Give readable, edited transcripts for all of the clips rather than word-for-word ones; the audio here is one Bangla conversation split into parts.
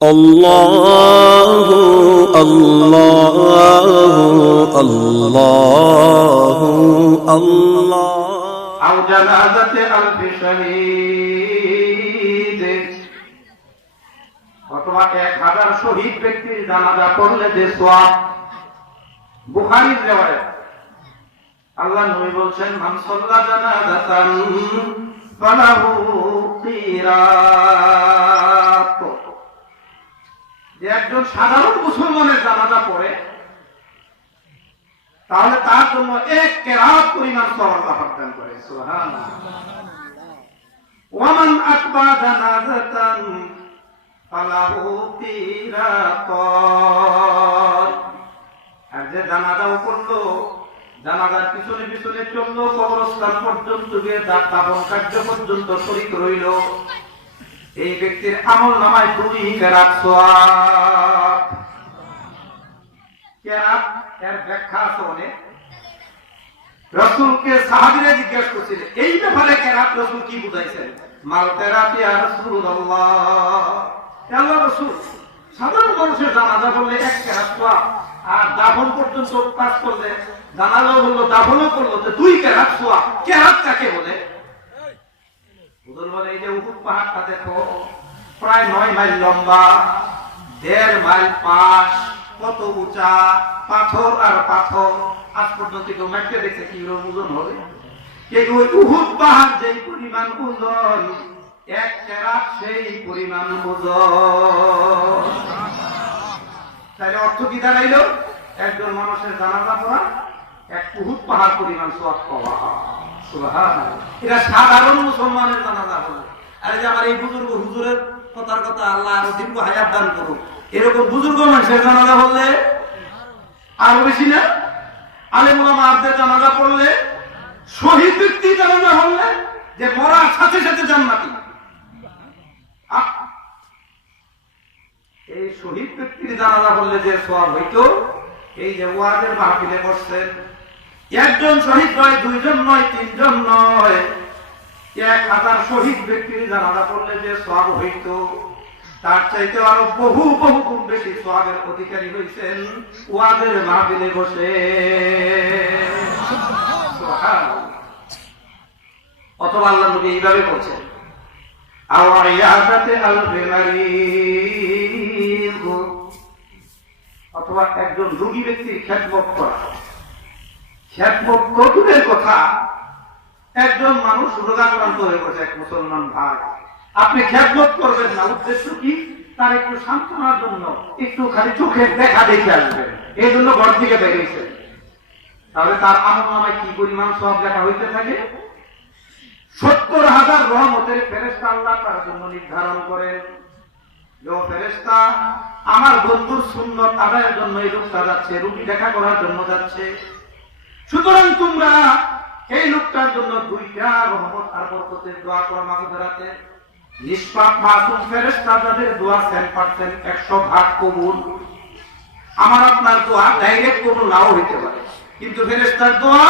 الله الله الله الله أو جنازة ألف شهيد অথবা 1000 শহীদ ব্যক্তির জানাজা পড়লে যে সওয়াব। বুখারীর riwayat আল্লাহ নবী বলেন মান সাল্লা জানাজাতান ফালাহু কিরাত। যে একজন সাধারণ মুসলমানের জানাজা পড়ে তাহলে তার জন্য এক কেরাত পরিমাণ সওয়াব আল্লাহ প্রদান করে। সুবহানাল্লাহ। ওয়া মান আতবা জানাজাতান ফালাহু কিরাত। আর যে জানাজাও পড়লো, জানাজার পিছনে পিছনে চললো, কবরস্থান পর্যন্ত গিয়ে তার দাফন কার্য পর্যন্ত শরীক রইল, এই ব্যক্তির আমল নামায় 2 কেরাত সওয়াব। কেরাত এর ব্যাখ্যা আছে অনেক। রাসূলকে সাহাবীরা জিজ্ঞাসা করছিল এই ব্যাপারে কেরাত রাসূল কি বুঝাইছেন? মাল কেরাত ইয়া রাসূলুল্লাহ, আল্লাহর রাসূল সাধারণ মানুষের জানাজা করলে 1 কেরাত সওয়াব, আর দাফন পর্যন্ত কাজ করলে জানাজাও হলো দাফনও করলো তো 2 কেরাত সওয়াব। কেরাত কাকে বলে? হুজুর বলে এই যে উহুদ পাহাড়টা দেখো, প্রায় 9 মাইল লম্বা, 1.5 মাইল পাশ, কত উঁচা, পাথর আর পাথর। আজ পর্যন্ত কেউ মেপে দেখে কি ওজন হবে? এই উহুদ পাহাড় যেই পরিমাণ ওজন, 1 কেরাত সেই পরিমাণ ওজন। তাহলে অর্থ কি দাঁড়াইলো? একজন মানুষের জানাজা পড়া 1 উহুদ পাহাড় পরিমাণ সওয়াব পাওয়া। সুবহানাল্লাহ। এটা সাধারণ মুসলমানের জানাজা হলো। আর যে আমার এই বুজুর্গ হুজুরের কথার কথা আল্লাহ আরো দীর্ঘ হায়াত দান করুক, এরকম বুজুর্গ মানুষের জানাজা হলে আরো বেশি না? আলেম ওলামা আব্দের জানাজা পড়লে, শহীদ ব্যক্তি জানাজা হলে যে মরার সাথে সাথে জান্নাতি। এই শহীদ ব্যক্তির জানাজা পড়লে যে সওয়াব হইতো, এই যে ওয়াজের মাহফিলে বসছেন, একজন শহীদ নয়, 2 জন নয়, 3 জন নয়, 1000 শহীদ ব্যক্তির জানাজা পড়লে যে সওয়াব হইতো, তার চাইতে আরো বহু বহু গুণ বেশি সওয়াবের অধিকারী হইছেন ওয়াজের মাহফিলে বসে। সুবহানাল্লাহ। অথবা আল্লাহ নবী এইভাবে বলছেন আওয়াইয়াতে আল বিমারিদ, অথবা একজন রোগী ব্যক্তির খেদমত করা। খেদমত কতদূরের কথা, একজন মানুষ রোগাক্রান্ত হয়ে গেছে, এক মুসলমান ভাই, আপনি খেদমত করবেন না, উদ্দেশ্য কি? তার একটু সান্ত্বনার জন্য, একটু খালি চোখে দেখা দেখে আসবেন, এই জন্য ঘর থেকে বেরিয়েছেন। তাহলে তার আমলনামায় কি পরিমাণ সওয়াব লেখা হইতে থাকে? 70,000 রহমতের ফেরেশতা আল্লাহ তার জন্য নির্ধারণ করেন। যে ফেরেশতা আমার বন্ধুর সুন্নত আদায়ের জন্য এই লোকটা যাচ্ছে, রোগী দেখা করার জন্য যাচ্ছে, সুতরাং তোমরা এই লোকটার জন্য 2টা রহমত আর বরকতের দোয়া করো। মাগফিরাতের নিষ্পাপ মাসুম ফেরেশতা যাদের দোয়া 100% 100% কবুল। আমার আপনার দোয়া ডাইরেক্ট কবুল নাও হইতে পারে, কিন্তু ফেরেশতার দোয়া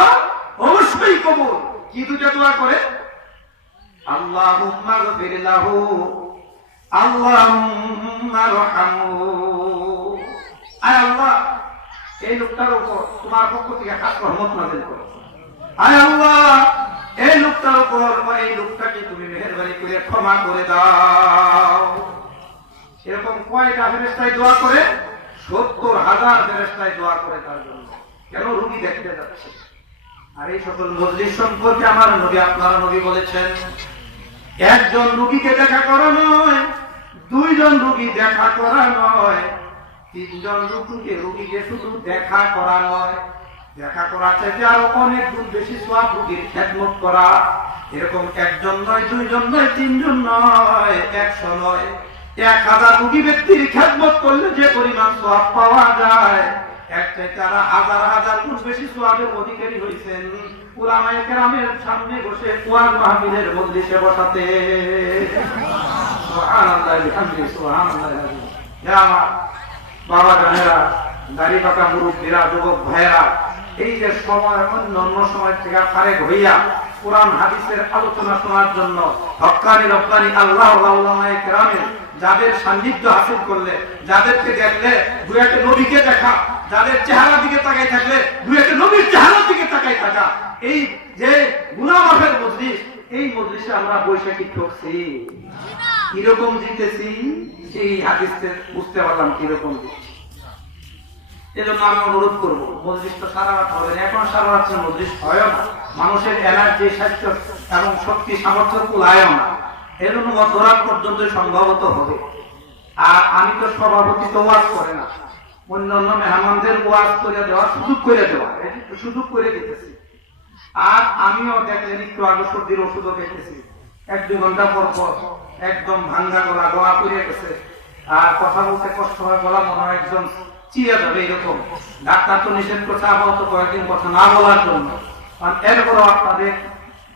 অবশ্যই কবুল। কি 2টা দোয়া করে? আল্লাহুম্মা গফির লাহু, আল্লাহুম্মা রহমহু। আয় আল্লাহ, এই লোকটার উপর তোমার পক্ষ থেকে খাস রহমত নাযিল করো। আয় আল্লাহ, এই লোকটার উপর এই লোকটাকে তুমি মেহেরবানি করে ক্ষমা করে দাও। এরকম কয়টা ফেরেশতায় দোয়া করে? 70,000 ফেরেশতায় দোয়া করে তার জন্য। কেন? রোগী দেখতে যাচ্ছে। আর এই সকল মজলিস সম্পর্কে আমার নবী, আপনার নবী বলেছেন, একজন রোগীকে দেখা করা নয়, 2 জন রোগী দেখা করা নয়, 3 জন রোগীকে শুধু দেখা করা নয়, দেখা করা চাইতে আরো অনেক গুণ বেশি সওয়াব রোগীর খেদমত করা। এরকম 1 জন নয়, 2 জন নয়, 3 জন নয়, 100 নয়, 1000 রোগী ব্যক্তির খেদমত করলে যে পরিমাণ সওয়াব পাওয়া যায়, এর চাইতে আরো হাজার হাজার গুণ বেশি সওয়াবের অধিকারী হইছেন উলামায়ে কেরামের সামনে বসে ওয়াজ মাহফিলের মজলিসে বসাতে। সুবহানাল্লাহ, বিহামদিহি, সুবহানাল্লাহ। ইয়া আমার বাবা জানেরা, দাড়ি পাকা মুরব্বীরা, যুবক ভাইয়েরা, এই যে সময় অন্য সময় থেকে ফারেক হইয়া কোরআন হাদিসের আলোচনা শোনার জন্য হক্কানি রব্বানি আল্লাহ ওয়া উলামায়ে কেরামের যাদের সান্নিধ্য হাসিল করলে, যাদেরকে দেখলে দু একটা নবীকে দেখা, যাদের চেহারা দিকে তাকাই থাকলে দু একটা নবীর চেহারার দিকে তাকাই থাকা, এই যে গুনাহ মাফের মজলিস, এই মজলিসে আমরা বৈশাখী ঠকছি, কিরকম জিতেছি সেই হাদিসে বুঝতে পারলাম কিরকম জিতেছি। এজন্য আমি অনুরোধ করবো, মসজিদ তো সারা রাত হবে না, এখন সারা রাত মসজিদ হয় না, মানুষের এনার্জি, স্বাস্থ্য এবং শক্তি সামর্থ্য কুলায়ও না, এজন্য মধ্যরাত পর্যন্ত সম্ভবত হবে। আর আমি তো সভাপতি তো ওয়াজ করে না, অন্যান্য মেহমানদের ওয়াজ করে দেওয়া, সুযোগ করে দেওয়া, সুযোগ করে দিতেছি। আর আমিও দেখলেন একটু আগে সর্দির ওষুধও খেতেছি, 1-2 ঘন্টা পর পর একদম ভাঙ্গা গলা, গলা পড়ে গেছে, আর কথা বলতে কষ্ট হয়, গলা মনে হয় একদম চিড়ে যাবে এরকম। ডাক্তার তো নিষেধ করছে আপাতত কয়েকদিন কথা না বলার জন্য, আর এরপরও আপনাদের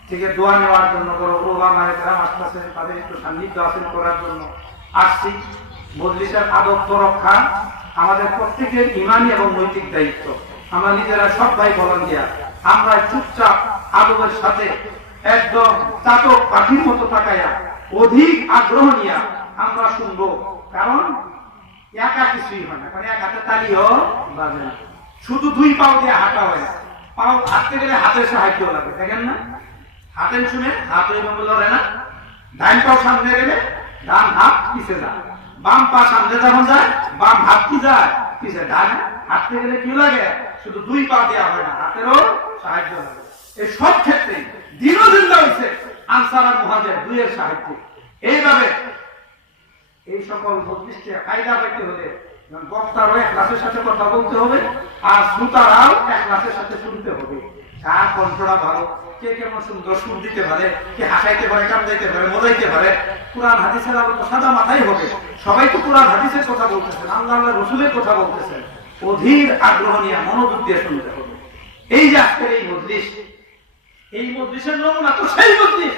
থেকে দোয়া নেওয়ার জন্য, বাবা মায়ের গ্রাম আসতেছে, তাদের একটু সান্নিধ্য হাসিল করার জন্য আসছি। মজলিসের আদর্শ রক্ষা আমাদের প্রত্যেকের ইমানি এবং নৈতিক দায়িত্ব। আমরা নিজেরা সব ভাই ভলান্টিয়ার, আমরা চুপচাপ আদবের সাথে একদম চাতক পাখির মতো তাকাইয়া অধিক আগ্রহ নিয়ে আমরা শুনবো, কারণ একা কিছুই হয় না, কারণ এক হাতে তালিও বাজে না, শুধু 2 পাও দিয়ে হাঁটা হয় না, পাও হাঁটতে গেলে হাতের সাহায্য লাগে, দেখেন না, হাতের শুনে হাত ওইভাবে লড়ে না, ডান পাও সামনে গেলে ডান হাত পিছে যায়, বাম পা সামনে যখন যায় বাম হাত কি যায় পিছে, ডান হাঁটতে গেলে কি লাগে, শুধু 2 পা দেওয়া হয় না, হাতেরও সাহায্য লাগে। এই সব ক্ষেত্রে দিনও জিন্দা হয়েছে আনসার আর মুহাজির 2 এর সাহায্যে। এইভাবে এই সকল মজলিসকে ফায়দা পেতে হলে বক্তারও ইখলাসের সাথে কথা বলতে হবে, আর শ্রোতারাও ইখলাসের সাথে শুনতে হবে। কার কণ্ঠটা ভালো, কে কেমন সুন্দর সুর দিতে পারে, কে হাসাইতে পারে, কান্দাইতে পারে, মজাইতে পারে, কোরআন হাদিসের আলো তো সাদা মাথাই হবে। সবাই তো কোরআন হাদিসের কথা বলতেছেন, আল্লাহ রসুলের কথা বলতেছেন, অধীর আগ্রহ নিয়ে মনোযোগ দিয়ে শুনতে হবে। এই যে আজকের এই মজলিস, এই মজলিসের নমুনা তো সেই মজলিস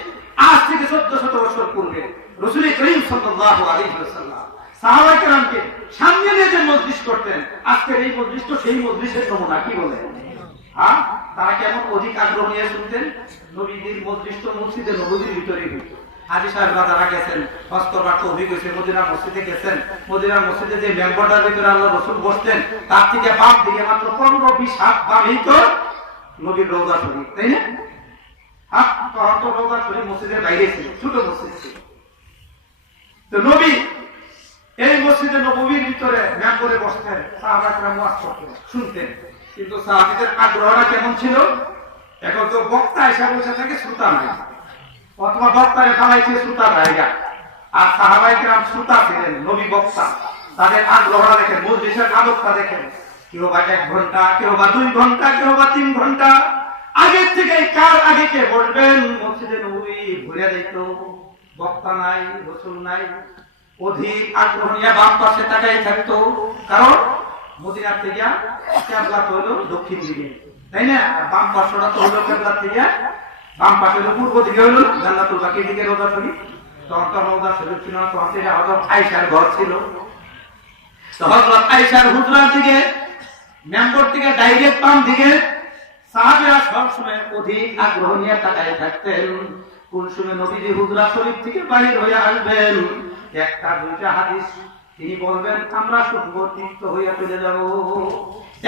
আজ থেকে 1400 বছর পূর্বে রাসূল করিম সাল্লাল্লাহু আলাইহি ওয়াসাল্লাম সাহাবায়ে কেরামকে সামনে নিয়ে যে মজলিস করতেন, আজকের এই মজলিস তো সেই মজলিসের নমুনা। কি বলেন? হ্যাঁ, তারা কেমন অধিক আগ্রহ নিয়ে শুনতেন। নবীদের মজলিস তো মসজিদে নববীর ভিতরেই হইত। হাজী সাহেবরা যারা গেছেন, হজ করবার তৌফিক হয়েছে, মদিনা মসজিদে গেছেন, মদিনা মসজিদে যে মেম্বারটার ভিতরে আল্লাহ রাসূল বসতেন, তার থেকে বাম দিকে মাত্র 15-20 হাত বামেই তো নবীর রওজা শরীফ, তাই না? তখন তো রওজা শরীফ মসজিদের বাইরে ছিল, ছোট মসজিদ ছিল। তো নবী এই মসজিদে নববীর ভিতরে মেম্বরে বসতেন, সাহাবায়ে কেরাম ওয়াজ করতেন, শুনতেন। কিন্তু সাহাবীদের আগ্রহটা কেমন ছিল? এখন তো বক্তা এসে বসে থাকে, শ্রোতা নাই, অথবা বক্তারে খাওয়াইছে, শ্রোতা জায়গা। আর সাহাবায়ে কেরাম শ্রোতা ছিলেন, নবী বক্তা। তাদের আগ্রহটা দেখেন, মজলিসের আদবটা দেখেন, কেউ বা 1 ঘন্টা, কেউ বা 2 ঘন্টা, কেউ বা 3 ঘন্টা আগের থেকে কার আগে কে বলবেন, মসজিদে নববী ঘুরে দিত, বক্তা নাই, রাসূল নাই, অধিক আগ্রহ নিয়ে বাম পাশে তাকাই থাকতো। কারণ মদিনা থেকে কিবলা তো হলো দক্ষিণ দিকে, তাই না? বাম পাশটা তো হলো কিবলা থেকে, বাম পাশে হলো পূর্ব দিকে, হলো জান্নাতুল বাকির দিকে রওজা শরীফ। তখন তো রওজা শরীফ ছিল না, তখন থেকে হযরত আয়েশার ঘর ছিল। তো হযরত আয়েশার হুজরার দিকে, মেম্বার থেকে ডাইরেক্ট বাম দিকে সাহাবীরা সব সময় অধিক আগ্রহ নিয়ে তাকাই থাকতেন, কোন সময় নবীজি হুজরা শরীফ থেকে বাইরে হয়ে আসবেন, 1-2টা হাদিস তিনি বলবেন, আমরা শুনবো, তৃপ্ত হইয়া চলে যাব।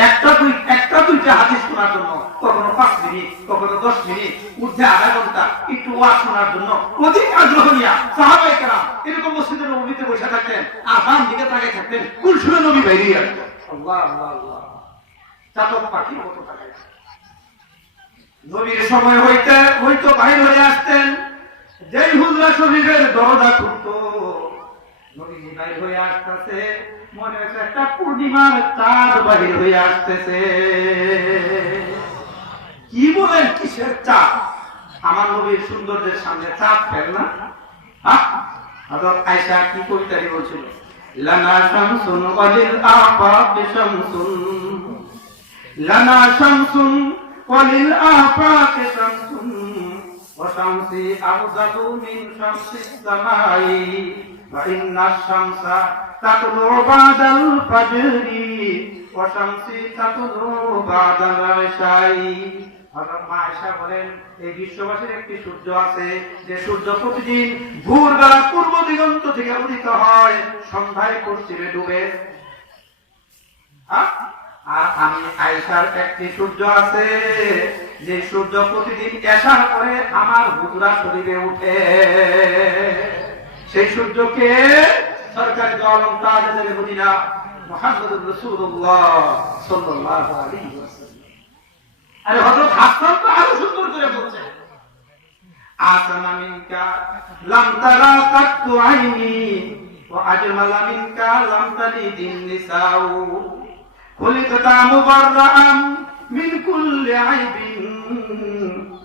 1-2টা হাদিস শোনার জন্য কখনো 5 মিনিট, কখনো 10 মিনিট, ঊর্ধ্বে আধা ঘন্টা একটু ওয়াজ শোনার জন্য অধিক আগ্রহ নিয়ে সাহাবায়ে কেরাম এরকম মসজিদে নববীতে বসে থাকতেন, আর বাম দিকে তাকিয়ে থাকতেন, কোন সময় নবী বাইরে আসবেন। আল্লাহ আল্লাহ আল্লাহ, চাতক পাখির মতো তাকায়। নবীর সময় হয়তো বাইরে হয়ে আসতেন, যেই হুজরা শরীফের দরজা খুলতো, নবীজি বাইরে হয়ে আসতেছে, মনে হচ্ছে একটা পূর্ণিমার চাঁদ বাহির হয়ে আসতেছে। কি বলেন, কিসের চাঁদ? আমার নবীর সৌন্দর্যের সামনে চাঁদ ফেল না? হযরত আয়েশা কি কবিতাটি বলছিল, লানা শামসুন ওয়ালিল আফাক শামসুন, লানা শামসুন ওয়ালিল আফাক শামসুন, ওয়া শামসি আফজালু মিন শামসিস সামাই, ওয়া ইন্নাশ শামসা তাতলু বাদাল ফাজরি, ওয়া শামসি তাতলু বাদাল ইশাই। হযরত মা আয়েশা বলেন এই বিশ্ববাসীর একটি সূর্য আছে যে সূর্য প্রতিদিন ভোরবেলা পূর্ব দিগন্ত থেকে উদিত হয়, সন্ধ্যায় পশ্চিমে ডুবে। আর আমি আয়েশার একটি সূর্য আছে যে সূর্য প্রতিদিন এশার পরে আমার হুজরা শরীরে উঠে। সেই সূর্যকে সরকারি আলম তাজুল মদিনা মুহাম্মদুর রাসূলুল্লাহ সাল্লাল্লাহু আলাইহি ওয়াসাল্লাম। আরে হযরত হাসান তো আরো সুন্দর করে বলছে, আসানা মিনকা লাম তারা কাতু আইনি ওয়া আজমালা মিনকা লাম তালিদিন নিসাউ খুলিকতা মুবাররাআন মিন কুল্লি আইবিন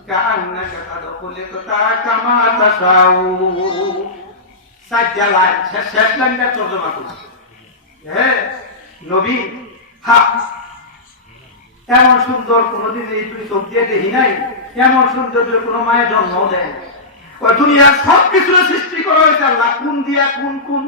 কাআন্নাকা কাদ খুলিকতা কামা তাশাউ। সাজ্জালা শেষ লাইনটা তর্জমা করুন। নবী এমন সুন্দর কোনদিন এই দুই চোখ দিয়ে দেখি নাই, এমন সুন্দর কোনো মায়ের জন্ম দেয়। ওই দুনিয়ার সবকিছু সৃষ্টি করা হয়েছে আল্লাহ কোন দিয়া, কোন কোন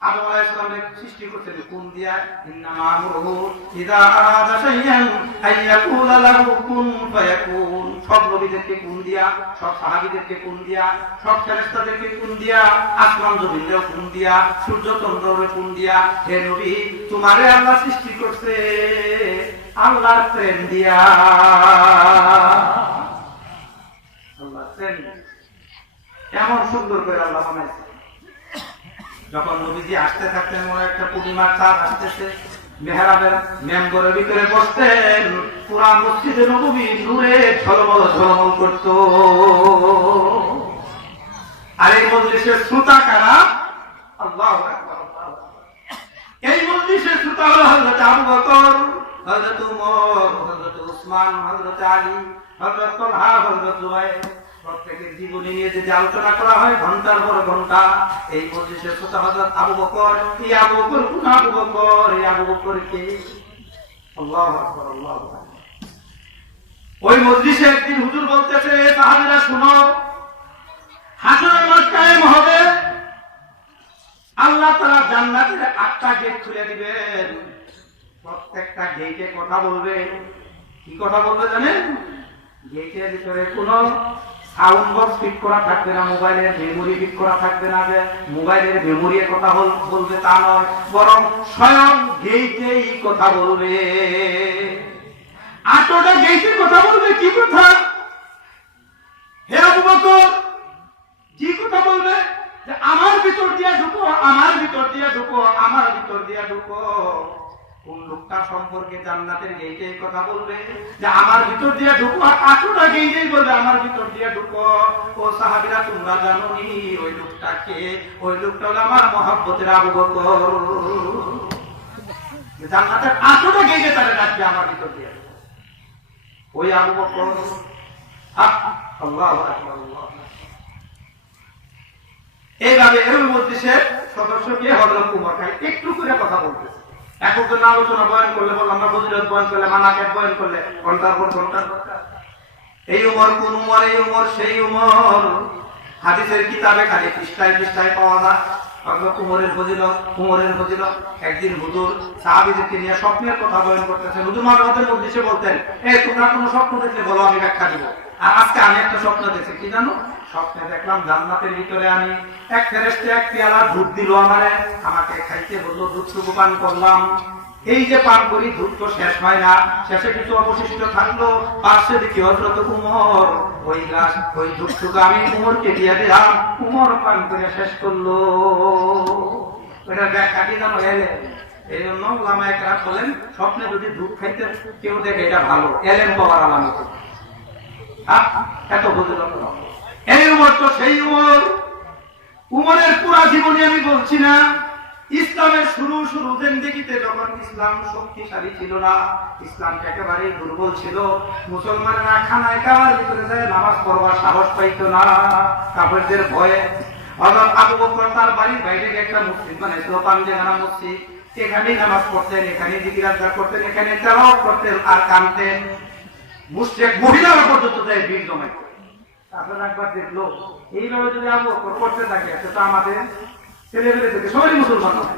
আদম আলাইহিস সালামের সৃষ্টি করছেন কোন দিয়া। ইন্নামা আমরুহু ইযা আরাদা শাইআন আইয়াকুলা লাহু কুন ফায়াকুন। সব নবীদেরকে কোন দিয়া, সব সাহাবীদেরকে কোন দিয়া, সব ফেরেশতাদেরকে কোন দিয়া, আসমান জমিনকে কোন দিয়া, সূর্য চন্দ্রকে কোন দিয়া। হে নবী তোমারে আল্লাহ সৃষ্টি করছে আল্লাহর প্রেম দিয়া। আল্লাহর প্রেম এমন সুন্দর করে আল্লাহ বানাইছে। যখন নবীজি আসতে থাকতেন মনে একটা পূর্ণিমার চাঁদ আসতেছে, মেহরাবের মেম্বরের ভিতরে বসতেন, পুরা মসজিদে নববী নূরে ঝলমল ঝলমল করত। আর এই মজলিসের শ্রোতা কারা? আল্লাহু আকবার। এই মজলিসের শ্রোতা হলো হযরত আবু বকর, হযরত উমর, হযরত উসমান, হযরত আলী, হযরত তালহা, হযরত জুবাইর। প্রত্যেকের জীবনী নিয়ে যে আলোচনা করা হয় ঘন্টার পর ঘন্টা, এই মজলিসের শ্রোতা হযরত আবু বকর। এই আবু বকর কোন আবু বকর? এই আবু বকর কে? আল্লাহু আকবার, আল্লাহু আকবার। ওই মজলিসে একদিন হুজুর বলতেছে, সাহাবীরা শুনো, হাসরের মাঠ কায়েম হবে, আল্লাহ তাআলা জান্নাতের 8টা গেট খুলে দিবেন, প্রত্যেকটা গেটে কথা বলবে। কি কথা বলবে জানেন? গেটের ভিতরে কোনো সাউন্ড বক্স ফিট করা থাকবে না, মোবাইলের মেমোরি ফিট করা থাকবে না, যে মোবাইলের মেমোরি কথা বলবে তা নয়, বরং স্বয়ং গেটেই কথা বলবে। 8টা গেটে কথা বলবে। কি কথা? হে আবু বকর, কি কথা বলবে? যে আমার ভিতর দিয়া ঢুকো, আমার ভিতর দিয়া ঢুকো, আমার ভিতর দিয়া ঢুকো। কোন লোকটা সম্পর্কে জান্নাতের গেটে কথা বলবে যে আমার ভিতর দিয়ে ঢুকো, আর 8টা গেটেই বলবে আমার ভিতর দিয়ে ঢুকো। ও সাহাবীরা তোমরা জানো নি ওই লোকটাকে? ওই লোকটা হলো আমার মহব্বতের আবু বকর। জান্নাতের 8টা গেটে তারা ডাকবে আমার ভিতর দিয়ে। ওই আবু বকর। আল্লাহু আকবার, আল্লাহু আকবার। এইভাবে এর মজলিসের সদস্যকে হযরত উমর খাই একটু করে কথা বলতেছে। একজন আলোচনা বয়ান করলে বললাম আমরা ফজিলত বয়ান করলে, মানাকেত বয়ান করলে ঘন্টার পর ঘন্টা। এই উমর কোন উমর? এই উমর সেই উমর হাদিসের কিতাবে খালি পৃষ্ঠায় পৃষ্ঠায় পাওয়া যায়। উমরের ফজিলত, উমরের ফজিলত। একদিন হুজুর সাহাবীদেরকে নিয়ে স্বপ্নের কথা বয়ান করতেছেন। হুজুর মাঝে মাঝে মজলিসে বলতেন, তোমরা কোনো স্বপ্ন দেখলে বলো, আমি ব্যাখ্যা দিব। আর আজকে আমি একটা স্বপ্ন দেখছি। কি জানো? স্বপ্নে দেখলাম জান্নাতের ভিতরে আমি এক ফেরেশতা এক পেয়ালা দুধ দিল আমাকে খাইতে বললো, দুধটুকু পান করলাম। এই যে পান করি দুধ তো শেষ হয় না, শেষে কিছু অবশিষ্ট থাকলো। পাশে দেখি হযরত উমর ওই গ্লাস, ওই দুধটুকু আমি উমরকে দিয়ে দিলাম, উমর পান করে শেষ করলো। এটা ব্যাখ্যা কি জানো? এই জন্য ওলামায়ে কেরাম বলেন স্বপ্নে যদি দুধ খাইতে কেউ দেখে এটা ভালো, এলেম পাওয়ার আলামত। এত ফজিলত। এই উমর তো সেই উমর। উমরের পুরা জীবনী আমি বলছি না। ইসলামের শুরু জিন্দেগিতে যখন ইসলাম শক্তিশালী ছিল না, ইসলাম একেবারে দুর্বল ছিল, মুসলমানেরা খানায় খাওয়ার ভিতরে যায় নামাজ পড়বার সাহস পাইত না কাফেরদের ভয়ে। হযরত আবু বকর তার বাড়ির বাইরে একটা মসজিদ বানাইছিল, পাঞ্জেখানা মসজিদ। এখানেই নামাজ পড়তেন, এখানেই জিকির আজকার করতেন, এখানে তেলাওয়াত করতেন আর কাঁদতেন। মুশরিক মহিলারা পর্যন্ত যায় ভিড় জমাইত। তারপর একবার দেখলো এইভাবে যদি আবু বকর করতে থাকে সেটা আমাদের ছেলেমেয়ে থেকে সবাই মুসলমান হবে।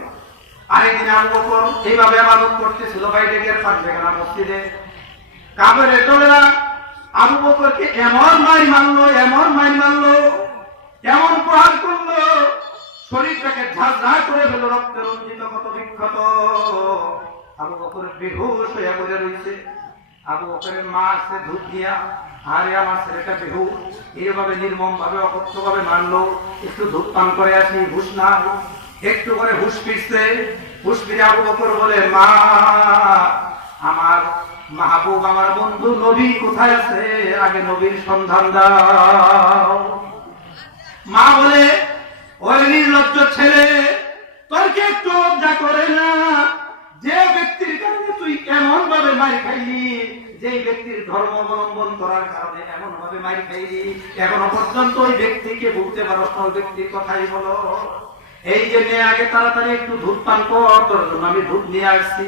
আরেকদিন আবু বকর এইভাবে ইবাদত করতেছিল বাইরে গিয়ে পাঞ্জেখানা মসজিদে। কাফের দলেরা আবু বকরকে এমন মারলো, এমন প্রহার করলো, শরীরটাকে ঝাঁঝরা করে ফেলো, রক্তে রঞ্জিত কত বিক্ষত। আবু বকর বেহুশ হয়ে পড়ে রয়েছে। আবু বকরের মা আসছে দুধ দিয়া, আরে আমার ছেলেটা বেহুশ, এইভাবে নির্মম ভাবে অকথ্য ভাবে মারলো, একটু দুধ পান করে আসি, হুশ না, একটু করে হুশ ফিরছে। হুশ ফিরে আবু বকর বলে, মা, আমার মাহবুব, আমার বন্ধু নবী কোথায় আছে? আগে নবীর সন্ধান দাও। মা বলে, ওই নির্লজ্জ ছেলে, তোর কি একটু লজ্জা করে না? যে ব্যক্তির কারণে তুই এমন ভাবে মারি খাইলি, যে ব্যক্তির ধর্ম অবলম্বন করার কারণে এমন ভাবে মারি খাইলি, এখনো পর্যন্ত ওই ব্যক্তিকে বলতে পারো, ওই ব্যক্তির কথাই বলো। এই যে মেয়ে, আগে তাড়াতাড়ি একটু দুধ পান কর, তোর জন্য আমি দুধ নিয়ে আসছি।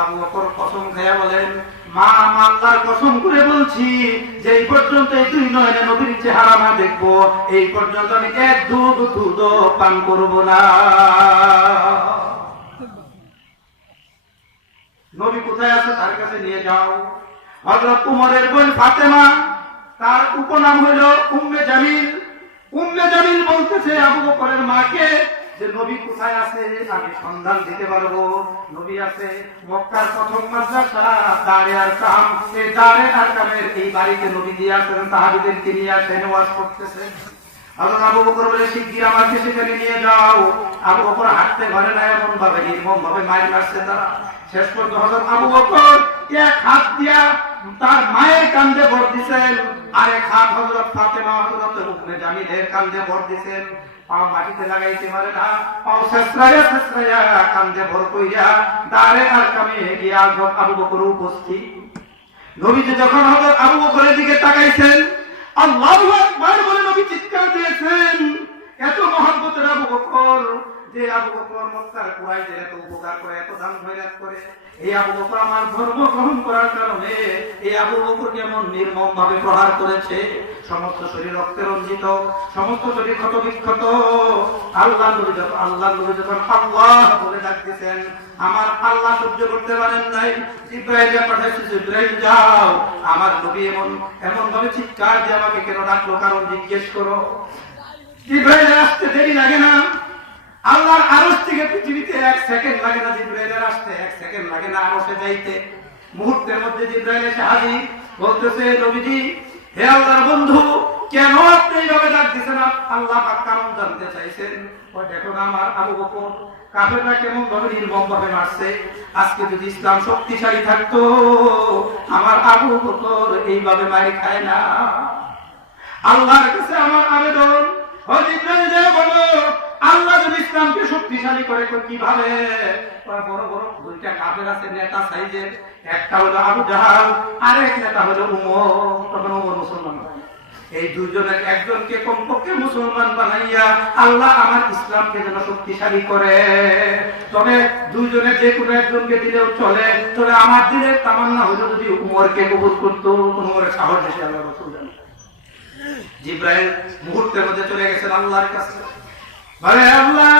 আবু বকর কসম খাইয়া বলেন, মা, আল্লাহর কসম করে বলছি যে এই পর্যন্ত এই দুই নয়নে নবীর চেহারা না দেখবো, এই পর্যন্ত আমি এক দুধ পান করব না। নবী কোথায় আছে তার কাছে নিয়ে যাও। হযরত উমরের বোন ফাতেমা, তার উপনাম হইল উম্মে জামিল। উম্মে জামিল বলতেছে আবু বকরের মাকে যে নবী কোথায় আছে, আমি সন্ধান দিতে পারবো। নবী আছে মক্কার প্রথম মাদ্রাসা দারে আরকাম, এই দারে আরকামের এই বাড়িতে নবী দিয়ে আসেন, সাহাবীদেরকে নিয়ে আসেন, ওয়াজ করতেছেন। হযরত আবু বকর বলে, শিগগির আমাকে সেখানে নিয়ে যাও। আবু বকর হাঁটতে পারে না, এমন ভাবে নির্মম ভাবে মারি মারছে তারা। শেষ পর্যন্ত হযরত আবু বকর এক হাত দিয়া তার মায়ের কাঁধে ভর দিছেন, আর এক হাত হযরত ফাতেমা, হযরত উম্মে জামিলের কাঁধে ভর দিছেন। পাও মাটিতে লাগাইতে পারে না, পাও শেষরাইয়া কাঁধে ভর কইরা দারে আরকামে গিয়া আবু বকর উপস্থিত। নবীজি যখন হযরত আবু বকরের দিকে তাকাইছেন, আল্লাহু আকবার বলে নবী চিৎকার দিয়েছেন। এত মহব্বতের আবু বকর, যে আবু বকর মক্কার কুরাইশদের এত উপকার করে, এত দান খয়রাত করে, এই আবু বকর আমার ধর্ম গ্রহণ করার কারণে এই আবু বকর কেমন নির্মম ভাবে প্রহার করেছে। সমস্ত শরীর রক্তে রঞ্জিত, সমস্ত শরীর ক্ষত বিক্ষত। আল্লাহ নবী যখন আল্লাহ বলে ডাকতেছেন, আমার আল্লাহ সহ্য করতে পারেন নাই, জিবরাইলকে পাঠাইছে, জিবরাইল যাও, আমার নবী এমন ভাবে চিৎকার দিয়ে আমাকে কেন ডাকলো, কারণ জিজ্ঞেস করো। জিবরাইল আসতে দেরি লাগে না, আল্লাহর আরশ থেকে পৃথিবীতে 1 সেকেন্ড লাগে না, জিবরাইলের আসতে 1 সেকেন্ড লাগে না আরশে যাইতে। মুহূর্তের মধ্যে জিবরাইল এসে হাজির, বলতেছে, নবীজি, হে আল্লাহর বন্ধু, কেন আপনি এইভাবে ডাক দিয়েছেন? আল্লাহ পাক কারণ জানতে চাইছেন। ওই দেখো না আমার আবু বকর, কাফেররা কেমন ভাবে নির্মম ভাবে মারছে। আজকে যদি ইসলাম শক্তিশালী থাকতো, আমার আবু বকর এইভাবে মারি খায় না। আল্লাহর কাছে আমার আবেদন, ও জিবরাইল বলো, আল্লাহ যদি ইসলামকে শক্তিশালী করে কিভাবে? বড় বড় দুইটা কাফের আছে নেতা সাইজের, একটা হলো আবু জাহাল, আরেক নেতা হলো উমর। তখন উমর মুসলমান, এই দুইজনের একজনকে কমপক্ষে মুসলমান বানাইয়া আল্লাহ আমার ইসলামকে যেন শক্তিশালী করে। তবে দুইজনের যে কোনো একজনকে দিলেও চলে, তবে আমার দিনের তামান্না হইল যদি উমরকে কবুল করতো, উমরের সাহস বেশি আল্লাহ রাসূল জানেন। জিবরাইল মুহূর্তের মধ্যে চলে গেছেন আল্লাহর কাছে, বলে, আল্লাহ,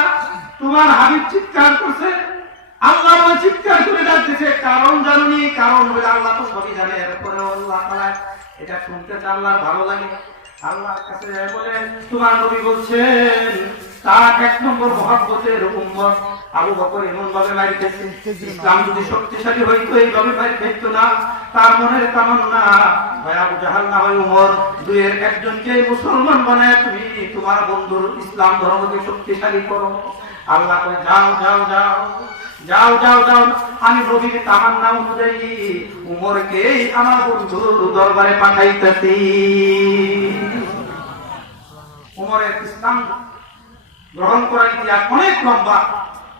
তোমার হাবিব চিৎকার করছে। আল্লাহ চিৎকার করে ডাকতেছে, কারণ জানুনি? কারণ বলে আল্লাহ তো সবই জানে। এরপরে আল্লাহ তাআলা এটা শুনতে আল্লাহর ভালো লাগে। আল্লাহর কাছে বলে, তোমার নবী বলছেন তার 1 নম্বর মহব্বতের উম্মত আবু বকর এমন ভাবে মারিতেছে, ইসলাম যদি শক্তিশালী হইতো এইভাবে মারি ফেলত না। তার মনের তামান্না, হয় আবু জাহাল না হয় উমর, দুইয়ের একজনকে মুসলমান বানায় তুমি তোমার বন্ধুর ইসলাম ধর্মকে শক্তিশালী করো। আল্লাহ কয়, যাও যাও যাও যাও যাও যাও, আমি নবীর তামান্না অনুযায়ী উমরকে আমার বন্ধুর দরবারে পাঠাইতেছি। উমরের ইসলাম গ্রহণ করার ইতিহাস অনেক লম্বা।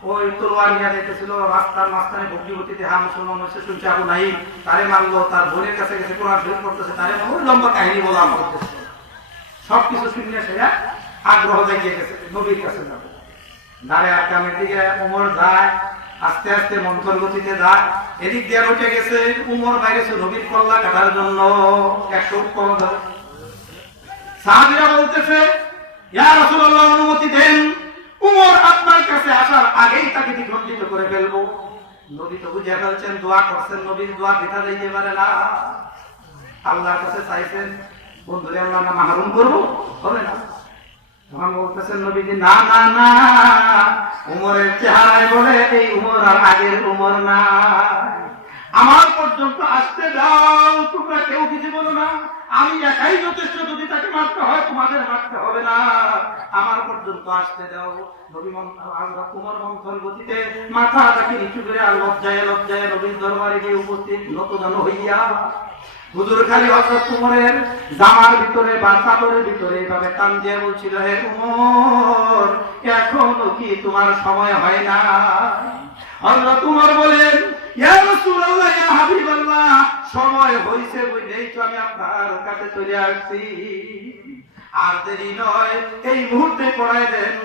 ওই তলোয়ার নিয়ে যেতেছিল, রাস্তার মাঝখানে ভক্তিবতীতে হা মুসলমান হয়েছে, শুনছে আবু নাহিম, তারে মারলো, তার বোনের কাছে গেছে, কোরআন শরীফ করতেছে, তারে ওই লম্বা কাহিনী বলা করতেছে। সবকিছু শুনে সে আগ্রহ জাগিয়ে গেছে নবীর কাছে যাবে। দাঁড়ে আরকামের দিকে উমর যায়, আস্তে আস্তে মন্থর গতিতে যায়। এদিক দিয়ে উঠে গেছে, উমর বাইরেছে নবীর কল্লা কাটার জন্য 100 উপকরণ ধরে। সাহাবীরা বলতেছে, ইয়া রাসূলুল্লাহ, অনুমতি দেন, উমর আপনার কাছে আসার আগেই তাকে দ্বিখণ্ডিত করে ফেলবো। নবী তো বুঝে ফেলছেন, দোয়া করছেন, নবীর দোয়া বৃথা যাইতে পারে না। আল্লাহর কাছে চাইছেন বন্ধুরে আল্লাহ না মাহরুম করবো, হবে না। তখন বলতেছেন নবীজি, না না না, উমরের চেহারায় বলে এই উমর আর আগের উমর না, আমার পর্যন্ত আসতে দাও, তোমরা কেউ কিছু বলো না, আমি একাই যথেষ্ট, যদি তাকে মারতে হয় তোমাদের মারতে হবে না, আমার পর্যন্ত আসতে দাও। নবী উমর মন্থর গতিতে মাথাটাকে নিচু করে আর লজ্জায় লজ্জায় নবীর দরবারে গিয়ে উপস্থিত নতজান হইয়া হুজুর খালি হযরত উমরের জামার ভিতরে বা চাদরের ভিতরে এইভাবে টান দিয়ে বলছিল, হে উমর, এখনো কি তোমার সময় হয় না? হযরত উমর বলেন, ইয়া রাসূলুল্লাহ, ইয়া হাবিবাল্লাহ, সময় হইছে বলেই তো আমি আপনার কাছে চলে আসছি, আর দেরি নয়, এই মুহূর্তে পড়াই দেন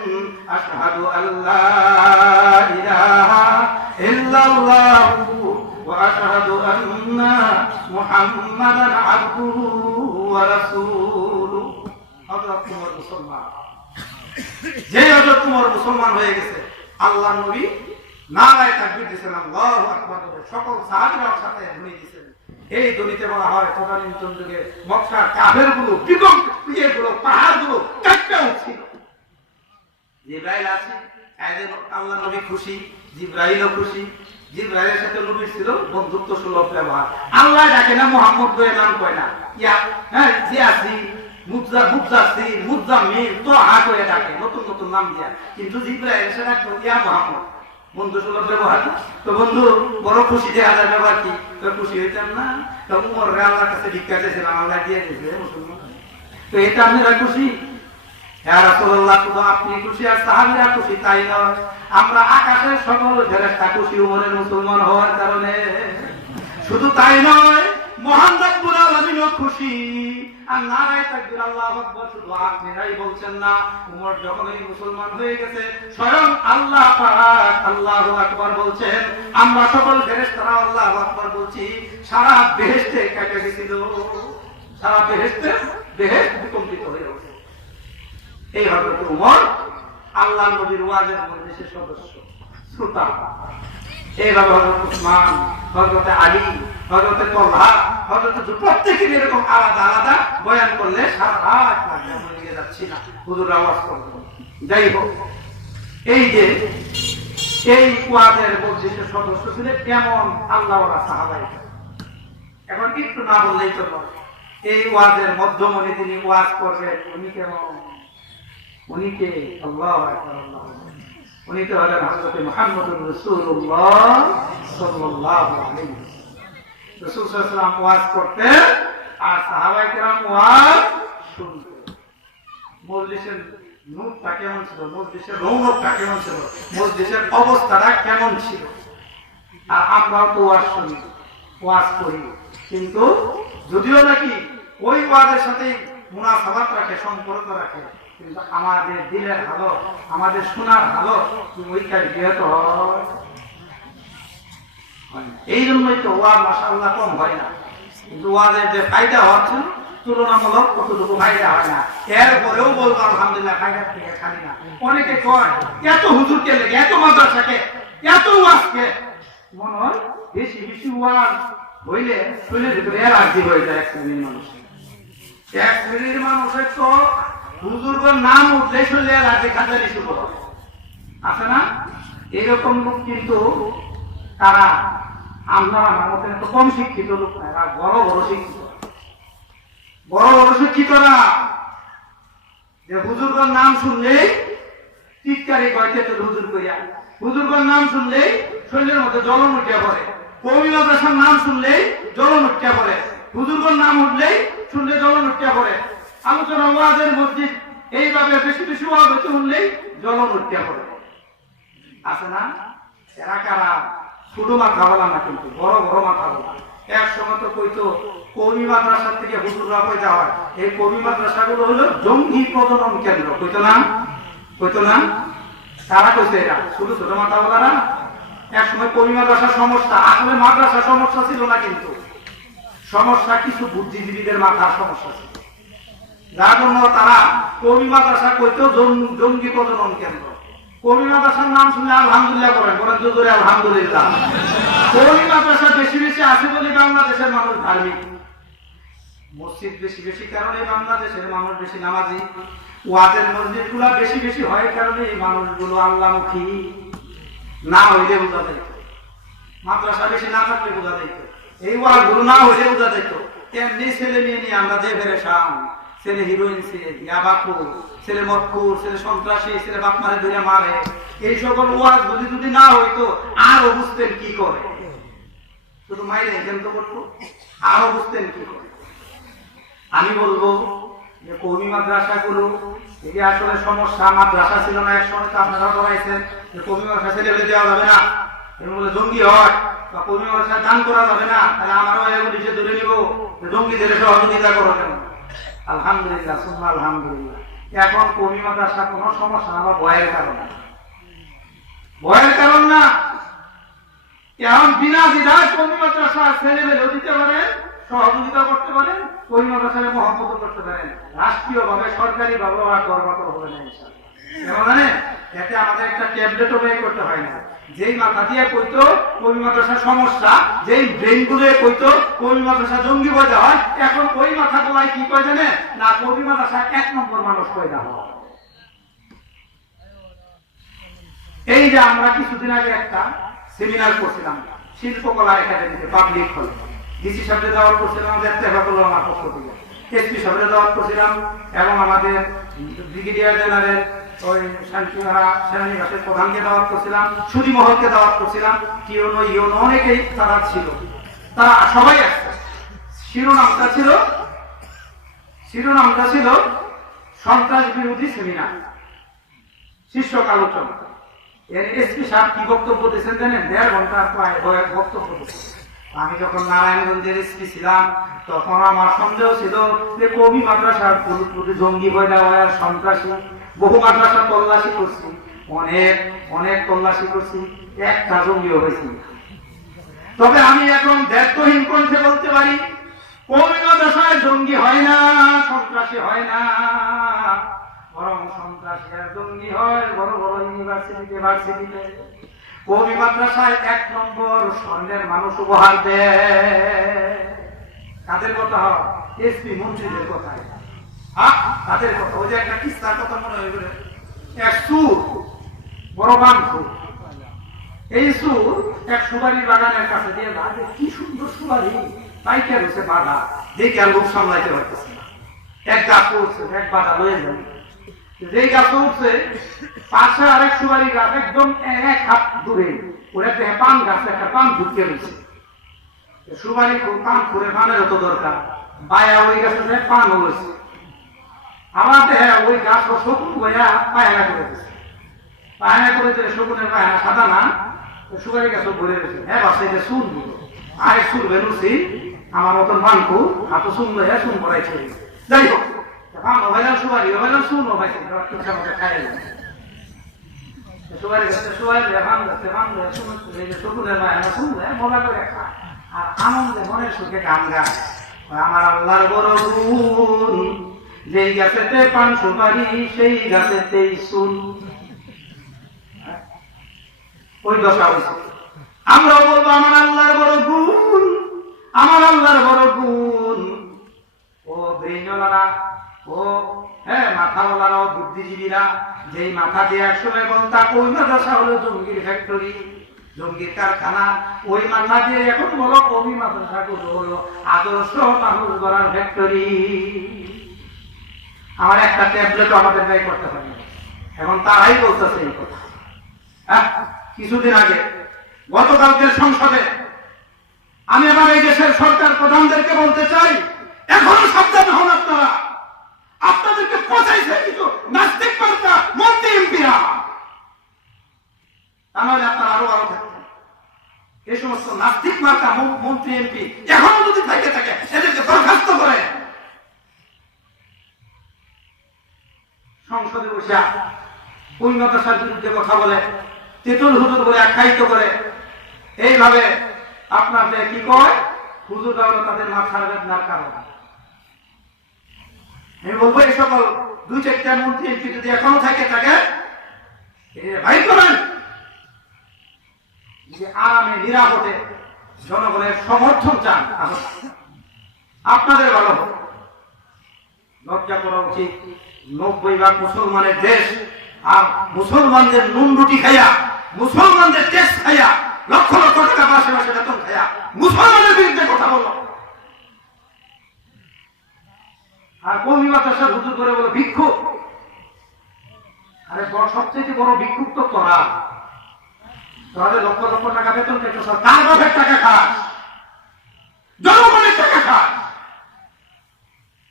আশহাদু আল্লা ইলাহা ইল্লাল্লাহু ওয়া আশহাদু আন্না মুহাম্মাদান আবদুহু ওয়া রাসূলুহু। হযরত উমর মুসলমান, যে হযরত উমর মুসলমান হয়ে গেছে, আল্লাহর নবী নারায়ে তাকবীর দিয়েছেন, আল্লাহু আকবার, সকল সাহাবীরাও সাথে ধ্বনি দিয়েছেন। এই ধ্বনিতে বলা হয় তদানীন্তন যুগে মক্কার কাফেরগুলো, বিগতগুলো, পাহাড়গুলো কাঁপতে উঠছিল। জিবরাইল আসে, আল্লাহর নবী খুশি, জিবরাইলও খুশি। জিবরাইলের সাথে নবীর ছিল বন্ধুত্ব সুলভ ব্যবহার। আল্লাহ ডাকে না, মুহাম্মদ বলে নাম কয় না, ইয়া হ্যাঁ জিয়াসি মুজাসসির মুজাম্মিল তো করে ডাকে, নতুন নতুন নাম দিয়া। কিন্তু জিবরাইল এসে ডাকতো ইয়া মুহাম্মদ, বন্ধু সুলভ ব্যবহার। তো বন্ধু বড় খুশি, যে হাজার ব্যবহার কি তো খুশি হইতাম না? তো উমর আল্লাহর কাছে ভিক্ষা চেয়েছিলাম, আল্লাহ দিয়ে দিয়েছে মুসলমান। তো এটা আপনারা খুশি? ইয়া রাসূলুল্লাহ, শুধু আপনি খুশি আর সাহাবীরা খুশি তাই নয়, আমরা আকাশের সকল ফেরেশতা খুশি উমরের মুসলমান হওয়ার কারণে। শুধু তাই নয়, মহান রব্বুল আলামিনও খুশি। আর নারায়ে তাকবীর, আল্লাহু আকবার, শুধু আপনারাই বলছেন না, উমর যখন এই মুসলমান হয়ে গেছে, স্বয়ং আল্লাহ পাক আল্লাহু আকবার বলছেন, আমরা সকল ফেরেশতারা আল্লাহু আকবার বলছি, সারা বেহেশতে কেটে গেছিল, সারা বেহেশতে বেহেশত বিকম্পিত হয়ে গেছে। এই হযরত উমর আল্লাহর নবীর ওয়াজের মজলিসের সদস্য, শ্রোতা। এইভাবে হযরত উসমান, হযরত আলী, হযরত তালহা, হযরত প্রত্যেকের এরকম আলাদা আলাদা বয়ান করলে সারা রাত লাগবে, আমরা নিয়ে যাচ্ছি না, হুজুর আওয়াজ করবো। যাই হোক, এই যে এই ওয়াজের মজলিসের সদস্য ছিলেন কেমন আল্লাহওয়ালা সাহাবায়ে। এখন একটু না বললেই তো নয়, এই ওয়াজের মধ্যমণি তিনি ওয়াজ করবেন, উনি কেমন? উনি কে? আল্লাহু আকবার, আল্লাহু আকবার। উনি তো হলেন হযরত মুহাম্মদুর রাসূলুল্লাহ সাল্লাল্লাহু আলাইহি ওয়াসাল্লাম। রাসূল সাল্লাল্লাহু আলাইহি ওয়াসাল্লাম ওয়াজ করতেন আর সাহাবায়ে কেরাম ওয়াজ শুনতেন। মজলিসের নূরটা কেমন ছিল, মজলিসের রৌনকটা কেমন ছিল, মজলিসের অবস্থাটা কেমন ছিল। আর আমরাও তো ওয়াজ শুনি, ওয়াজ করি, কিন্তু যদিও নাকি ওই ওয়াজের সাথে মুনাসাবাত রাখে, সম্পর্ক রাখে, কিন্তু আমাদের দিলের হালত, আমাদের শোনার হালত ওই কাজ হয়। এই জন্যই তো ওয়াজ মাশাআল্লাহ কম হয় না, কিন্তু ওয়াজের যে ফায়দা হচ্ছে তুলনামূলক কতটুকু ফায়দা হয় না। এরপরেও বলবো আলহামদুলিল্লাহ, ফায়দার থেকে খালি না। অনেকে কয় এত হুজুরকে লেগে, এত মাদ্রাসাকে, এত ওয়াজকে, মনে হয় বেশি বেশি ওয়াজ হইলে শরীরের ভিতরে অ্যালার্জি হয়ে যায়। এক শ্রেণীর মানুষের, এক শ্রেণীর মানুষের তো হুজুরগণ নাম উঠলে শরীরে অ্যালার্জি খাতারি শুরু হয়, আছে না? এরকম লোক কিন্তু তারা আমরা আমার মতো এত কম শিক্ষিত লোক না, এরা বড় বড় শিক্ষিত, বড় বড় শিক্ষিতরা যে হুজুরগণ নাম শুনলেই চিৎকারি কয়েছে তো হুজুর কইয়া, হুজুরগণ নাম শুনলেই শরীরের মধ্যে জ্বলন উঠে পড়ে, কওমি মাদ্রাসার নাম শুনলেই জ্বলন উঠে পড়ে, হুজুরগণ নাম উঠলেই শুনলে জ্বলন উঠে পড়ে, আলোচনা ওয়াজের মসজিদ এইভাবে বেশি বেশি ওয়াজ হতে শুনলেই জ্বলন উঠে পড়ে, আছে না? এরা কারা? শুধু মাথা বলা না, কিন্তু বড় বড় মাথা বলা। এক সময় তো কইতো কওমি মাদ্রাসা থেকে হুজুররা পয়দা হয়, এই কওমি মাদ্রাসাগুলো হলো জঙ্গি প্রজনন কেন্দ্র, কইতো না? কইতো না? তারা কইছে এরা শুধু ছোট মাথা বলারা। এক সময় কওমি মাদ্রাসার সমস্যা, আসলে মাদ্রাসার সমস্যা ছিল না, কিন্তু সমস্যা কিছু বুদ্ধিজীবীদের মাথার সমস্যা ছিল, যার জন্য তারা কওমি মাদ্রাসা কইতো জঙ্গি প্রজনন কেন্দ্র। কওমি মাদ্রাসার নাম শুনলে আলহামদুলিল্লাহ করেন, বলেন জোরে আলহামদুলিল্লাহ। কওমি মাদ্রাসা বেশি বেশি আছে বলে বাংলাদেশের মানুষ ধার্মিক, মসজিদ বেশি বেশি কারণে বাংলাদেশের মানুষ বেশি নামাজি, ওয়াজের মসজিদ গুলা বেশি বেশি হয় কারণে এই মানুষগুলো আল্লাহমুখী না হইলে বোঝা যাইত, মাদ্রাসা বেশি না থাকলে বোঝা যাইত, এই ওয়াজ গুলো না হইলে বোঝা যাইত। এমনি ছেলে মেয়ে নিয়ে আমরা যে পেরেশান, ছেলে হিরোইন, ইয়াবাকুর, ছেলে মদকুর, ছেলে সন্ত্রাসী, ছেলে বাপ মারে ধরে মারে, এই সকল ওয়াজ যদি না হইতো আরো বুঝতেন কি করে, শুধু মাইরে তো করতো, আরো বুঝতেন কি করে। আমি বলবো যে কওমি মাদ্রাসাগুলো এটি আসলে সমস্যা। মাদ্রাসা ছিল না এক সময়, তো আপনারা ধরাইছেন যে কওমি মাদ্রাসা ছেলে দেওয়া যাবে না, এর বলে জঙ্গি হয়, বা কওমি মাদ্রাসা দান করা যাবে না, তাহলে আমারও এগুলি সে ধরে নিব জঙ্গিদের সহযোগিতা করো কেন। আলহামদুলিল্লাহ সুম্মা আলহামদুলিল্লাহ, এখন কওমি মাদ্রাসা কোনো সমস্যা না, বা ভয়ের কারণ না, ভয়ের কারণ না। এখন বিনা দ্বিধায় কওমি মাদ্রাসা ছেলেমেয়েও দিতে পারেন, সহযোগিতা করতে পারেন, কওমি মাদ্রাসায় মহব্বত করতে পারেন, রাষ্ট্রীয়ভাবে সরকারি ভাবে আর দরবাতর হবে না ইনশাআল্লাহ। মানে এতে আমাদের একটা ট্যাবলেটও ব্যয় করতে হয় না। যেই মাথা দিয়ে কইতো কওমি মাদ্রাসার সমস্যা, যেই ব্রেন গুলো কইতো কওমি মাদ্রাসা জঙ্গি পয়দা হয়, এখন ওই মাথা গুলাই কি কয় জানে না, কওমি মাদ্রাসা 1 নম্বর মানুষ পয়দা হয়। এই যে আমরা কিছুদিন আগে একটা সেমিনার করছিলাম শিল্পকলা একাডেমিতে, পাবলিক হল, ডিসি সাহেবকে দাওয়াত করছিলাম, আমাদের তেফাকুল আমার পক্ষ থেকে, এসপি সাহেবকে দাওয়াত করছিলাম, এবং আমাদের ব্রিগেডিয়ার জেনারেল ওই শান্তিহারা সেনানিবাসের প্রধানকে দাওয়াত করছিলাম, সুরি মহলকে দাওয়াত করছিলাম, টিওনো ইওনো অনেকেই তারা ছিল, তারা সবাই আসছে। শিরোনামটা ছিল সন্ত্রাস বিরোধী সেমিনার, শীর্ষক আলোচনা। এসপি সাহেব কি বক্তব্য দিয়েছেন জানেন? 1.5 ঘন্টা প্রায় বক্তব্য দিয়েছেন। আমি যখন নারায়ণগঞ্জের এসপি ছিলাম তখন আমার সন্দেহ ছিল যে কওমি মাদ্রাসার প্রতি জঙ্গি পয়দা হয় আর সন্ত্রাসী। বহু মাদ্রাসা তল্লাশি করছি, অনেক তল্লাশি করছি, একটা জঙ্গিও হয়েছি। তবে আমি এখন দায়িত্বহীন কণ্ঠে বলতে পারি, কওমি মাদ্রাসায় জঙ্গি হয় না, সন্ত্রাসী হয় না, বরং সন্ত্রাসী আর জঙ্গি হয় বড় বড় ইউনিভার্সিটিতে। কওমি মাদ্রাসায় 1 নম্বর স্বর্ণের মানুষ উপহার দেয়। কাদের কথা? এসপি মন্ত্রীদের কথা, তাদের কথা। ওই যে একটা কিস্তার কথা মনে হয়ে গেল, এক সুর, বড় বান সুর, এই সুর এক সুপারির বাগানের কাছে দিয়ে লাগে, কি সুন্দর সুপারি, তাই কে রয়েছে বাধা, দেখে আর লোক সামলাইতে পারতেছে না। এক গাছ উঠছে, এক বাধা লয়ে যাবে, যেই গাছ উঠছে পাশে আরেক সুপারি গাছ একদম 1 হাত দূরে, ওরা পান গাছ, একটা পান ঢুকে রয়েছে। সুপারি পান করে পানের তো দরকার, বায়া ওই গাছে পান হয়েছে, আমাদের ওই গাছ শকুন বইয়া পায়না করে দিচ্ছে, পায়না করে দিলে শকুনের পায়না সাদা না, সুপারি গাছ ভরে রয়েছে। হ্যাঁ বাসা এটা শুন আরে সুর বেরুছি আমার মতন মানকু হাত শুন লইয়া শুন পড়াই ছেড়ে, যাই হোক সুপারি শুন খাই সুপারি গাছে সুপারি শকুনের পায়না শুনলে মজা করে খা, আর আনন্দে মনের সুখে গান গায়। আমার আল্লাহর বড় গুণ, যেই গাছেতে পান সুপারি সেই গাছেতেই শুন, ওই দশা হয়েছে। আমরাও বলবো আমার আল্লাহর বড় গুণ, আমার আল্লাহর বড় গুণ। ও ব্রেইনওয়ালারা, ও হ্যাঁ মাথাওয়ালারা, বুদ্ধিজীবীরা, যেই মাথা দিয়ে একসময় বলতা ওই মাদ্রাসা হলো জঙ্গির ফ্যাক্টরি, জঙ্গির কারখানা, ওই মাথা দিয়ে এখন বলো কওমি মাদ্রাসাগুলো হলো আদর্শ মানুষ গড়ার ফ্যাক্টরি। আমার একটা ট্যাবলেটও আমাদের ব্যয় করতে পারি, এখন তারাই বলতেছে এই কথা। কিছুদিন আগে গতকালকের সংসদে আমি আমার এই দেশের সরকার প্রধানদেরকে বলতে চাই, এখনো সাবধান হন আপনারা, আপনাদেরকে পচাইছে কিছু নাস্তিক মার্কা মন্ত্রী এমপিরা, তাহলে আপনারা আরো ভালো থাকবেন। এই সমস্ত নাস্তিক মার্কা মন্ত্রী এমপি এখনো যদি থাকে এদেরকে বরখাস্ত করে সংসদে বসে কওমি মাদ্রাসার বিরুদ্ধে কথা বলে, তেতুল হুজুর বলে আখ্যায়িত করে, এইভাবে আপনাদের কি কয় হুজুররা হলো তাদের মাথার বেদনার কারণ। আমি বলবো এই সকল 2-4টা মন্ত্রী এমপি যদি এখনো থাকে ভাই করেন, যে আরামে নিরাপদে জনগণের সমর্থন চান, আপনাদের ভালো লজ্জা করা উচিত। 90% মুসলমানের দেশ, আর মুসলমানদের নুন রুটি খাইয়া, মুসলমানদের ট্যাক্স খাইয়া, লক্ষ লক্ষ টাকা মাসে মাসে বেতন খাইয়া মুসলমানের বিরুদ্ধে কথা বলল। আর কমি বাতাসা হুজুর করে বলো ভিক্ষুক। আরে সবচেয়ে বড় ভিক্ষুক তো তোরা। তোরা লক্ষ লক্ষ টাকা বেতন পেত, কার বাপের টাকা খাস? জনগণের টাকা খাস,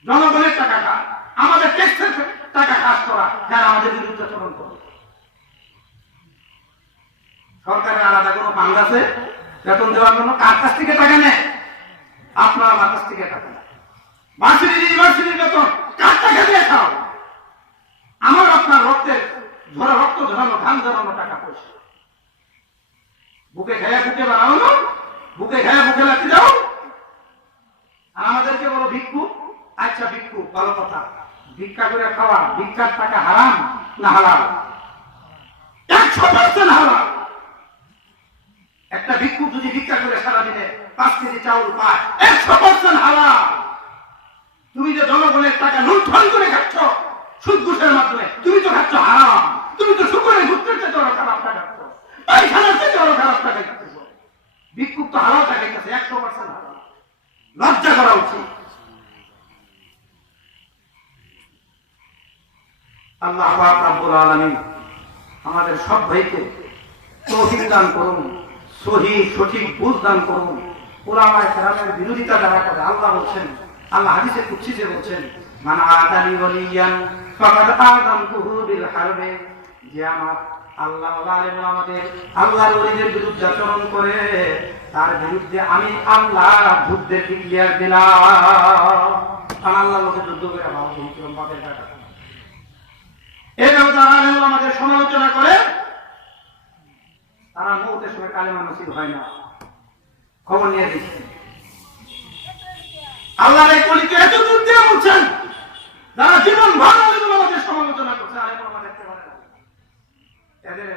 জনগণের টাকা খাস, আমাদের ট্যাক্সের টাকা খাস তোরা, যারা আমাদের বিরুদ্ধে চরণ করে। সরকারের আলাদা কোনো ফান্ড আছে বেতন দেওয়ার জন্য? কার কাছ থেকে টাকা নেয়? আপনার আমার কাছ থেকে টাকা নেয়। ইউনিভার্সিটির বেতন কার টাকা দিয়ে খাও? আমার আপনার রক্তের ধরা, রক্ত ধরানো, ধান ধরানো টাকা পয়সা। বুকে খায়া বুকে বানানো, বুকে খায়া বুকে লাগতে যাও, আর আমাদেরকে বলো ভিক্ষু। আচ্ছা ভিক্ষু, ভালো কথা, ভিক্ষা করে খাওয়া, ভিক্ষার টাকা হারাম না হালাল? 100% হালাল। একটা ভিক্ষু যদি ভিক্ষা করে সারাদিনে 5 কেজি চাউল পায়, 100% হালাল। তুমি যে জনগণের টাকা লুণ্ঠন করে খাচ্ছ সুদ ঘুষের মাধ্যমে, তুমি তো খাচ্ছ হারাম। তুমি তো শুকুরের ঘুরতে চেয়ে আরো খারাপ টাকা খাচ্ছ, পায়খানার চেয়ে আরো খারাপ টাকা খাচ্ছ। ভিক্ষুক তো হালাল টাকা খাচ্ছে, 100% হালাল। লজ্জা করা উচিত। আল্লাহ পাক রব্বুল আলামিন আমাদের সব ভাইকে তৌফিক দান করুন, সঠিক বুঝ দান করুন। উলামায়ে কেরামের বিরোধিতা যারা করে, আল্লাহ বলছেন, আল্লাহ হাদিসে কুদসিতে বলছেন, মান আতানি ওয়ালিয়ান ফাকাদ আযামতুহু বিল হারবে। যে আমার আল্লাহ আলেম আমাদের আল্লাহর ওলিদের বিরুদ্ধে আচরণ করে, তার বিরুদ্ধে আমি আল্লাহ যুদ্ধের ডিক্লেয়ার দিলাম। কারণ আল্লাহর লোকে যুদ্ধ করে আমার বাপের টাকা। এটাও যারা আমাদের সমালোচনা করে, তারা মৌতের সময় কালেমা নসিব হয় না। খবর নিয়ে দিচ্ছে আল্লাহ এই কলিকে এত দূর দিয়ে বলছেন, যারা জীবন ভালো আমাদের সমালোচনা করছে, আলেম ওলামা দেখতে পারে না। এদের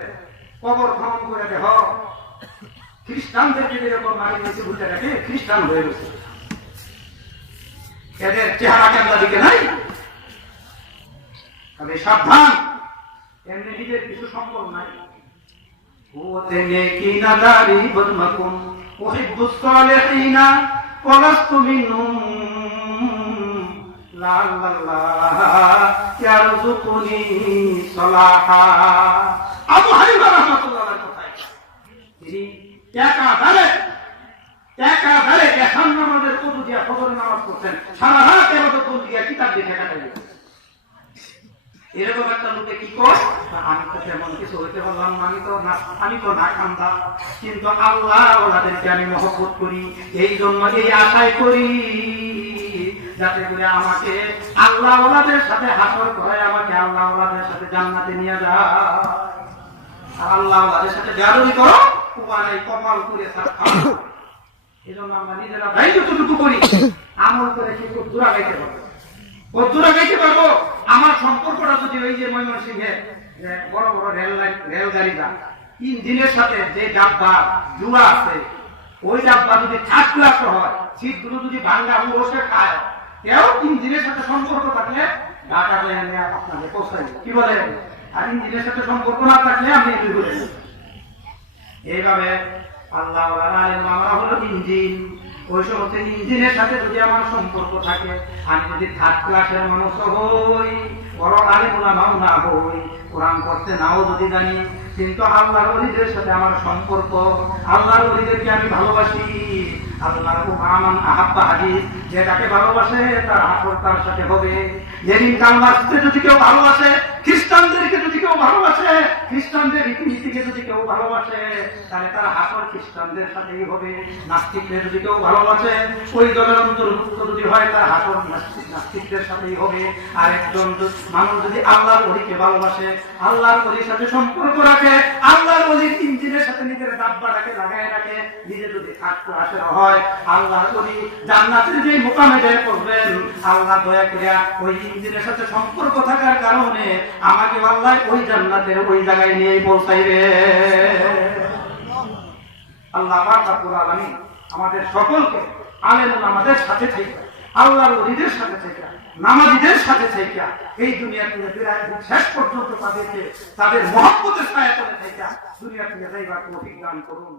কবর খনন করে দেহ, খ্রিস্টানদেরকে যেরকম মারি নিয়েছে বুঝতে রাখে, খ্রিস্টান হয়ে গেছে। এদের চেহারা কেমন দিকে নাই, তবে সাবধান, এমনি নিজের কিছু সম্পর্ক নাই। ওতে নেকি নাদারি বদমাকুম উহিব্বুস সালিহিনা ওয়ালাস্তু মিনহুম লাল্লাল্লাহ ইয়ারযুকুনি সালাহা। আবু হানিফা রাহমাতুল্লাহ আলাইহি কথায় তিনি একাধারে এখান নামাজের ওযু দিয়া ফজর নামাজ পড়তেন, সারা রাত ইবাদত করতে গিয়ে কিতাব দেখে কাটাইতেন। এরকম একটা লোকে কি কর, আমি তো তেমন কিছু হইতে পারলাম না, আমি তো না খান্দা, কিন্তু আল্লাহ ওনাদেরকে আমি মহব্বত করি, এই জন্য এই আশায় করি যাতে করে আমাকে আল্লাহ ওনাদের সাথে হাসর করে, আমাকে আল্লাহ ওনাদের সাথে জান্নাতে নিয়ে যায়। আল্লাহ ওনাদের সাথে জাদুরি করো, উপায় কপাল করে এই জন্য আমরা নিজেরা ভাই যতটুকু করি আমল করে কি দূরা গাইতে পারবো, কতদূর গাইতে পারবো। আমার সম্পর্কটা যদি ওই যে ময়মনসিংহে বড় বড় রেলগাড়িটা ইঞ্জিনের সাথে যে ডাব্বা জুড়া আছে, ওই ডাব্বা যদি থার্ড ক্লাস হয়, সিট গুলো যদি ভাঙ্গা বসে খায়, কেউ ইঞ্জিনের সাথে সম্পর্ক থাকলে ঢাকা আপনাদের পৌঁছাই, কি বলে? আর ইঞ্জিনের সাথে সম্পর্ক না থাকলে আপনি ঘুরে এইভাবে আল্লাহ আমরা হলো ইঞ্জিন। ওই সমস্ত ইঞ্জিনের সাথে যদি আমার সম্পর্ক থাকে, আমি যদি থার্ড ক্লাসের মানুষ হই, বড় আলেম ওলামাও না হই, কোরআন পড়তে নাও যদি জানি, কিন্তু আল্লাহর ওলিদের সাথে আমার সম্পর্ক, আল্লাহর ওলিদেরকে আমি ভালোবাসি। আল্লাহর আমান আহাব্বা হাদিস, যেটাকে ভালোবাসে তার হাসর তার সাথে হবে। যেদিন কালমাসকে যদি কেউ ভালোবাসে, খ্রিস্টানদেরকে যদি কেউ ভালোবাসে, খ্রিস্টানদের রীতিনীতিকে যদি কেউ ভালোবাসে, তাহলে তার হাসর খ্রিস্টানদের সাথেই হবে। নাস্তিকদের যদি কেউ ভালোবাসে, ওই দলের অন্তর্ভুক্ত যদি হয়, তার হাসর নাস্তিকদের সাথেই হবে। আর একজন মানুষ যদি আল্লাহর ওলিকে ভালোবাসে, আল্লাহর ওলির সাথে সম্পর্ক রাখে, আল্লাহর ওলির ইঞ্জিনের সাথে নিজের ডাব্বাটাকে লাগায় রাখে, নিজে যদি থাকতে আসে হয়, আল্লাহর ওলি জান্নাতের যে মোকামে যায় করবেন, আল্লাহ দয়া করে ওই ইঞ্জিনের সাথে সম্পর্ক থাকার কারণে আমাকে আল্লাহ ওই জান্নাতের ওই জায়গায় নিয়ে পৌঁছাইবে। আল্লাহ পাক রব্বুল আলামিন আমাদের সকলকে আলেম আমাদের সাথে থেকে আল্লাহর ওলিদের সাথে থেকে, নামাজীদের সাথে থেকে এই দুনিয়া থেকে বিরাট শেষ পর্যন্ত তাদেরকে তাদের মহব্বতের ছায়াতলে থেকে দুনিয়া থেকে যাইবার তৌফিক দান করুন।